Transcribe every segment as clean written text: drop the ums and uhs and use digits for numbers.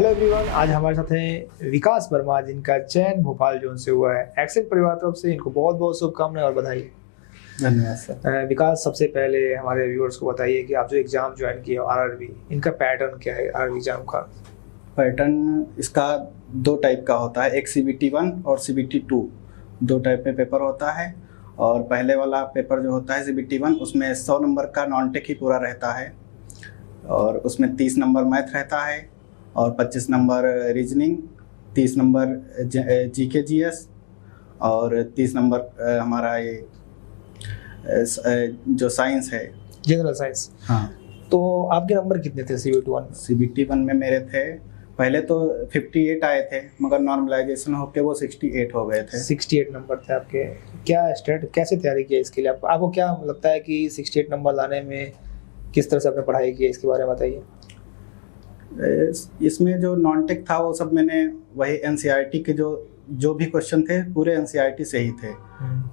Hello everyone, आज हमारे साथ हैं विकास वर्मा, जिनका चयन भोपाल जोन से हुआ है। एक्सेल परिवार तरफ से इनको बहुत बहुत शुभकामनाएं और बधाई। धन्यवाद सर। विकास, सबसे पहले हमारे व्यूअर्स को बताइए कि आप जो एग्जाम ज्वाइन किए आरआरबी, इनका पैटर्न क्या है आरआरबी एग्जाम का? पैटर्न इसका दो टाइप का होता है, एक CBT1 और CBT2, दो टाइप में पेपर होता है। और पहले वाला पेपर जो होता है CBT1, उसमें 100 नंबर का नॉन टेक ही पूरा रहता है और उसमें 30 नंबर मैथ रहता है और 25 number reasoning, 30 number GK GS और 30 नंबर हमारा ये जो साइंस है, जनरल साइंस। हाँ। तो आपके नंबर कितने थे CBT1 में मेरे थे पहले तो 58 आए थे, मगर नॉर्मलाइजेशन होके वो 68 हो गए थे। 68 नंबर थे आपके। क्या स्टेट कैसे तैयारी किया इसके लिए? आपको क्या लगता है कि 68 नंबर लाने में किस तरह से आपने पढ़ाई की, इसके बारे में बताइए। इसमें जो नॉन टेक था वो सब मैंने वही NCERT के जो भी क्वेश्चन थे पूरे NCERT से ही थे।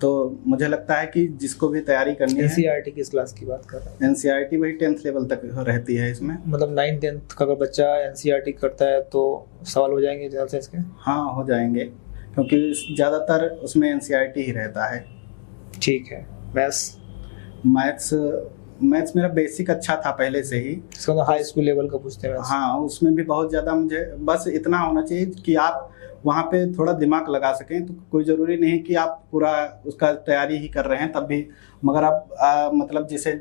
तो मुझे लगता है कि जिसको भी तैयारी करनी है। NCERT किस क्लास की बात कर रहे हैं? NCERT वही 10th लेवल तक रहती है इसमें। मतलब 9th 10th का अगर बच्चा NCERT करता है तो सवाल हो जाएंगे जनरल साइंस के? हाँ, हो जाएंगे, क्योंकि ज़्यादातर उसमें NCERT ही रहता है। ठीक है। मैथ्स मेरा बेसिक अच्छा था पहले से ही। इसका तो हाई स्कूल लेवल का पूछते हैं। हाँ, उसमें भी बहुत ज़्यादा मुझे बस इतना होना चाहिए कि आप वहाँ पे थोड़ा दिमाग लगा सकें। तो कोई ज़रूरी नहीं कि आप पूरा उसका तैयारी ही कर रहे हैं तब भी, मगर आप मतलब जैसे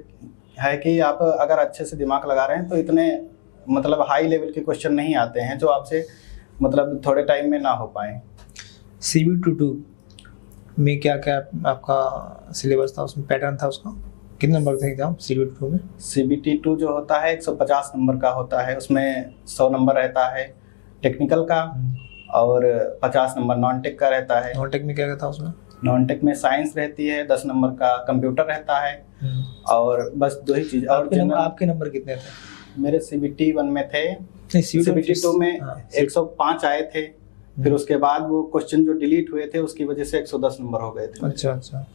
है कि आप अगर अच्छे से दिमाग लगा रहे हैं तो इतने मतलब हाई लेवल के क्वेश्चन नहीं आते हैं जो आपसे मतलब थोड़े टाइम में ना हो पाए। CBT2 में क्या क्या आपका सिलेबस था, उसमें पैटर्न था उसका? कितने नंबर थे एग्जाम CBT2 में? CBT2 जो होता है 150 नंबर का होता है, उसमें 100 नंबर रहता है टेक्निकल का और 50 नंबर नॉन टेक का रहता है। नॉन टेक में क्या था उसमें? नॉन टेक में साइंस रहती है, 10 नंबर का कंप्यूटर रहता है और बस दो ही चीज। और आपके नंबर कितने थे? मेरे CBT1 में थे, CBT2 में 105 आए थे। फिर उसके बाद वो क्वेश्चन जो डिलीट हुए थे उसकी वजह से 110 नंबर हो गए थे। अच्छा।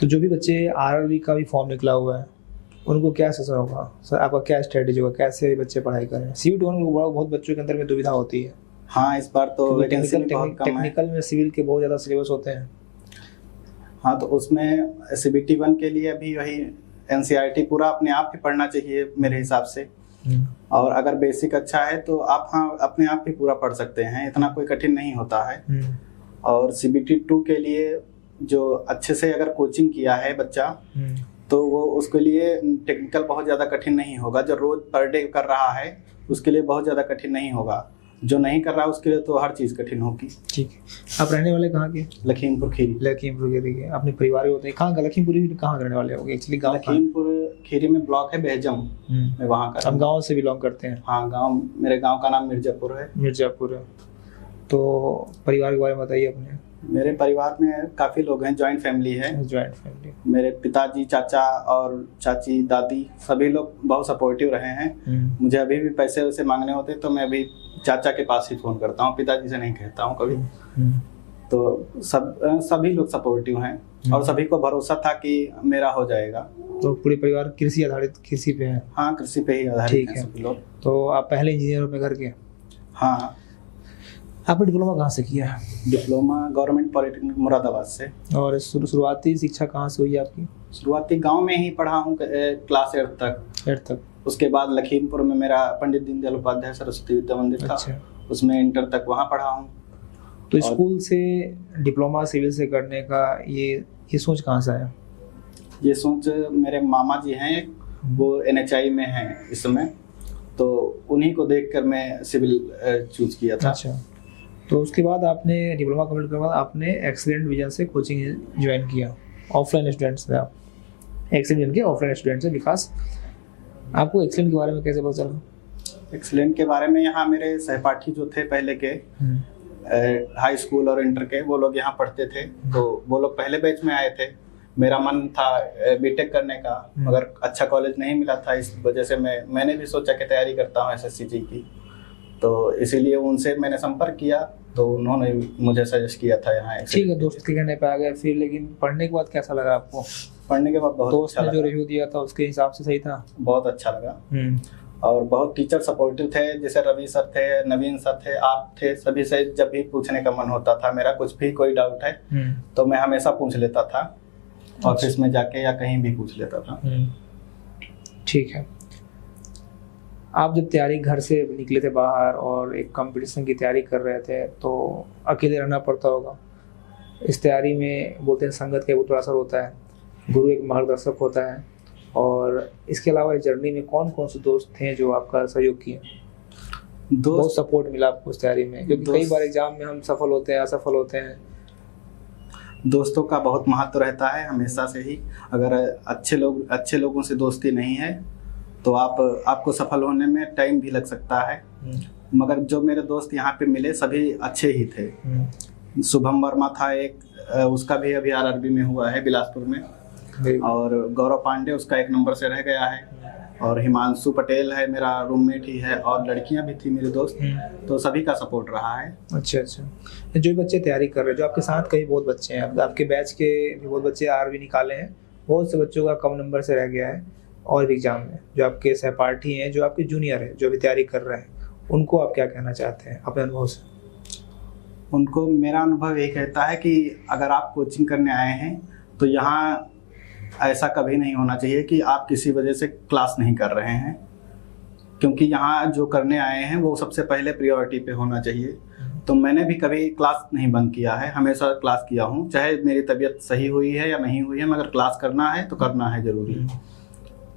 तो जो भी बच्चे आरआरबी का भी फॉर्म निकला हुआ है उनको क्या सेशन होगा सर? आपका क्या स्ट्रेटेजी होगा, कैसे बच्चे पढ़ाई करें? CBT1 में बहुत बच्चों के अंदर में दुविधा होती है। हाँ, इस बार तो टेक्निकल में सिविल के बहुत ज़्यादा सिलेबस होते हैं। हाँ, तो उसमें CBT1 के लिए अभी वही NCERT पूरा अपने आप ही पढ़ना चाहिए मेरे हिसाब से। और अगर बेसिक अच्छा है तो आप हाँ अपने आप ही पूरा पढ़ सकते हैं, इतना कोई कठिन नहीं होता है। और CBT2 के लिए जो अच्छे से अगर कोचिंग किया है बच्चा तो वो उसके लिए टेक्निकल बहुत ज़्यादा कठिन नहीं होगा। जो रोज पर डे कर रहा है उसके लिए बहुत ज़्यादा कठिन नहीं होगा, जो नहीं कर रहा है उसके लिए तो हर चीज़ कठिन होगी। ठीक है। आप रहने वाले कहाँ के? लखीमपुर खीरी के। अपने परिवार होते हैं कहाँ का? लखीमपुर कहाँ रहने वाले होंगे एक्चुअली? गाँव लखीमपुर खीरी में ब्लॉक है बेहजम में, वहाँ का। हम गाँव से बिलोंग करते हैं। हाँ, मेरे गाँव का नाम मिर्जापुर है। तो परिवार के बारे में बताइए अपने। मेरे परिवार में काफ़ी लोग हैं, जॉइंट फैमिली है। मेरे पिताजी, चाचा और चाची, दादी सभी लोग बहुत सपोर्टिव रहे हैं। मुझे अभी भी पैसे वैसे मांगने होते तो मैं अभी चाचा के पास ही फ़ोन करता हूँ, पिताजी से नहीं कहता हूँ कभी। तो सभी लोग सपोर्टिव हैं और सभी को भरोसा था कि मेरा हो जाएगा। तो पूरे परिवार कृषि पे है? हाँ, कृषि पे ही आधारित हैं सभी लोग। तो आप पहले इंजीनियर अपने घर के? हाँ। आपने डिप्लोमा कहाँ से किया है? डिप्लोमा गवर्नमेंट पॉलिटेक्निक मुरादाबाद से। और शुरुआती शिक्षा कहाँ से हुई आपकी? शुरुआती गांव में ही पढ़ा हूँ, क्लास 8 तक। उसके बाद लखीमपुर में मेरा पंडित दीनदयाल उपाध्याय सरस्वती विद्या मंदिर था। उसमें इंटर तक वहाँ पढ़ा हूँ। तो स्कूल से डिप्लोमा सिविल से करने का ये सोच कहाँ से आया? ये सोच मेरे मामा जी हैं, वो NHI में हैं इस समय, तो उन्हीं को देखकर मैं सिविल चूज किया था। अच्छा। तो उसके बाद आपने डिप्लोमा कंप्लीट करने के बाद आपने एक्सीलेंट विजन से कोचिंग ज्वाइन किया। ऑफलाइन स्टूडेंट्स थे आप? एक्सीलेंट विजन के ऑफलाइन स्टूडेंट्स हैं। विकास, आपको एक्सीलेंट के बारे में कैसे पता चला? एक्सीलेंट के बारे में यहाँ मेरे सहपाठी जो थे पहले के हाई स्कूल और इंटर के, वो लोग यहाँ पढ़ते थे, तो वो लोग पहले बैच में आए थे। मेरा मन था बीटेक करने का, मगर अच्छा कॉलेज नहीं मिला था। इस वजह से मैंने भी सोचा कि तैयारी करता हूँ SSCG की, तो इसीलिए उनसे मैंने संपर्क किया तो उन्होंने मुझे सजेस्ट किया था यहाँ। ठीक है, दोस्त के कहने पे आ गए फिर। लेकिन पढ़ने के बाद कैसा लगा आपको? पढ़ने के बाद बहुत अच्छा लगा। जो रिव्यू दिया था उसके हिसाब से सही था? बहुत अच्छा लगा। और बहुत टीचर सपोर्टिव थे, जैसे रवि सर थे, नवीन सर थे, आप थे, सभी से जब भी पूछने का मन होता था मेरा कुछ भी कोई डाउट है तो मैं हमेशा पूछ लेता था, ऑफिस में जाके या कहीं भी पूछ लेता था। ठीक है। आप जब तैयारी घर से निकले थे बाहर और एक कंपटीशन की तैयारी कर रहे थे तो अकेले रहना पड़ता होगा। इस तैयारी में बोलते हैं संगत का बहुत बड़ा असर होता है, गुरु एक मार्गदर्शक होता है, और इसके अलावा इस जर्नी में कौन कौन से दोस्त थे जो आपका सहयोग किए? बहुत सपोर्ट मिला आपको उस तैयारी में, क्योंकि कई बार एग्जाम में हम सफल होते हैं, असफल होते हैं। दोस्तों का बहुत महत्व रहता है हमेशा से ही। अगर अच्छे लोगों से दोस्ती नहीं है तो आपको सफल होने में टाइम भी लग सकता है। मगर जो मेरे दोस्त यहाँ पे मिले सभी अच्छे ही थे। शुभम वर्मा था एक, उसका भी अभी आरआरबी में हुआ है बिलासपुर में, और गौरव पांडे उसका 1 नंबर से रह गया है, और हिमांशु पटेल है मेरा रूममेट ही है, और लड़कियां भी थी मेरे दोस्त, तो सभी का सपोर्ट रहा है। अच्छा। जो बच्चे तैयारी कर रहे हैं, जो आपके साथ कई बहुत बच्चे हैं, आपके बैच के भी बहुत बच्चे आरआरबी निकाले हैं, बहुत से बच्चों का कम नंबर से रह गया है और भी एग्जाम में, जो आपके सहपाठी हैं, जो आपके जूनियर हैं, जो भी तैयारी कर रहे हैं, उनको आप क्या कहना चाहते हैं अपने अनुभव से? उनको मेरा अनुभव ये कहता है कि अगर आप कोचिंग करने आए हैं तो यहाँ ऐसा कभी नहीं होना चाहिए कि आप किसी वजह से क्लास नहीं कर रहे हैं, क्योंकि यहाँ जो करने आए हैं वो सबसे पहले प्रायोरिटी पे होना चाहिए। तो मैंने भी कभी क्लास नहीं बंद किया है, हमेशा क्लास किया हूँ, चाहे मेरी तबीयत सही हुई है या नहीं हुई है, मगर क्लास करना है तो करना है ज़रूरी।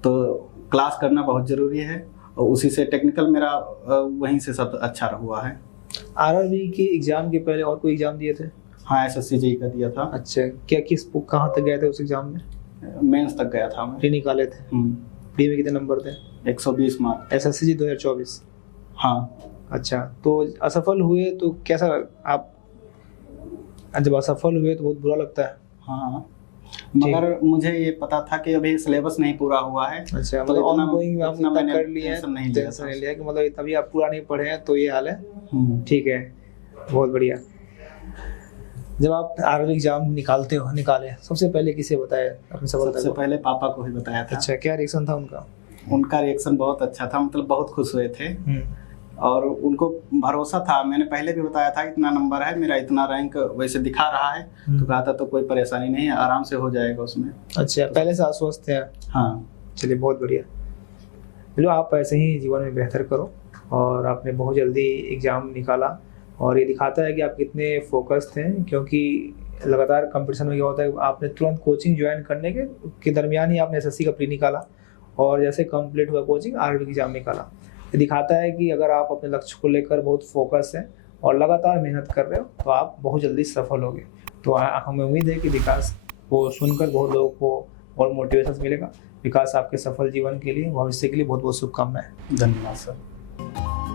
तो क्लास करना बहुत ज़रूरी है, और उसी से टेक्निकल मेरा वहीं से सब अच्छा हुआ है। आरआरबी के एग्जाम के पहले और कोई एग्जाम दिए थे? हाँ, SSC JEE का दिया था। अच्छा, कहाँ तक गए थे उस एग्जाम में? मेंस तक गया था मैं। प्री निकाले थे? प्री में कितने नंबर थे? 120 मार्क। SSC JEE 2024? हाँ। अच्छा, तो असफल हुए तो कैसा, आप जब असफल हुए तो बहुत बुरा लगता है? हाँ, मगर मुझे ये पता था कि अभी सिलेबस नहीं पूरा हुआ है। अच्छा, मतलब ऑनगोइंग आपने कर लिया है, टेंशन नहीं लिया कि मतलब अभी आप पूरा नहीं पढ़े हैं तो ये हाल है। ठीक है, बहुत बढ़िया। जब आप आरआरबी एग्जाम निकाले, सबसे पहले किसे बताया अपनी सफलता? सबसे पहले पापा को ही बताया था। अच्छा, क्या रिएक्शन था उनका? उनका रिएक्शन बहुत अच्छा था, मतलब बहुत खुश हुए थे, और उनको भरोसा था। मैंने पहले भी बताया था इतना नंबर है मेरा, इतना रैंक वैसे दिखा रहा है, तो कहा था तो कोई परेशानी नहीं है, आराम से हो जाएगा उसमें। अच्छा, पहले से आश्वस्त थे? हाँ। चलिए, बहुत बढ़िया। चलो, आप ऐसे ही जीवन में बेहतर करो, और आपने बहुत जल्दी एग्जाम निकाला, और ये दिखाता है कि आप कितने फोकस्ड हैं, क्योंकि लगातार कंपटीशन में क्या होता है, आपने तुरंत कोचिंग ज्वाइन करने के दरमियान ही आपने SSC का प्री निकाला, और जैसे कंप्लीट हुआ कोचिंग आरआरबी एग्जाम निकाला। ये दिखाता है कि अगर आप अपने लक्ष्य को लेकर बहुत फोकस हैं और लगातार मेहनत कर रहे हो तो आप बहुत जल्दी सफल होगे। तो हमें उम्मीद है कि विकास को सुनकर बहुत लोगों को और मोटिवेशन मिलेगा। विकास, आपके सफल जीवन के लिए, भविष्य के लिए बहुत बहुत शुभकामनाएं। धन्यवाद सर।